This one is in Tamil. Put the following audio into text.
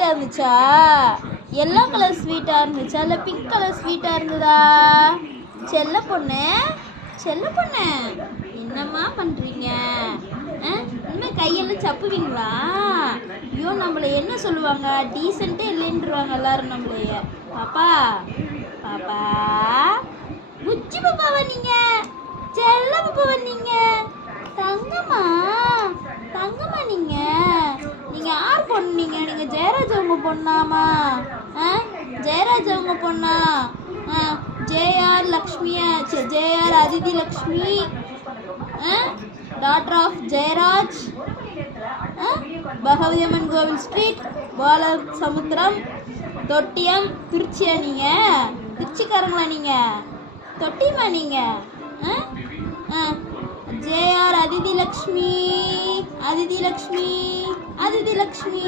இருந்துச்சா? எல்லோ கலர் ஸ்வீட்டா இருந்துச்சா இல்லை பிங்க் கலர் ஸ்வீட்டா இருந்ததா? செல்ல பொண்ணு செல்ல பொண்ணு என்னம்மா பண்ணுறீங்க? இனிமேல் கையெல்லாம் சப்புவீங்களா? ஐயோ, நம்மளை என்ன சொல்லுவாங்க? டீசெண்டே இல்லைன்றுவாங்க எல்லாரும் நம்மளைய. பாப்பா பாப்பா புச்சி பாப்பாவா நீங்கள்? செல்ல பாப்பாவா நீங்கள்? தங்கம்மா தங்கம்மா நீங்கள் யார் பொண்ணு? நீங்கள் ஜெயராஜ் அவங்க பொண்ணாமா? ஜெயராஜ் அவங்க பொண்ணா? ஜேஆர் லக்ஷ்மியா? JR Aditi Lakshmi, daughter of Jayaraj, Bhagavathi Amman கோவில் ஸ்ட்ரீட், பாலர் சமுத்திரம், தொட்டியம், திருச்சியா? நீங்கள் திருச்சிக்காரங்களா? நீங்கள் தொட்டியமா? நீங்கள் ஜேஆர் அதிதி லக்ஷ்மி, அதிதி லக்ஷ்மி, அதிதி லக்ஷ்மி.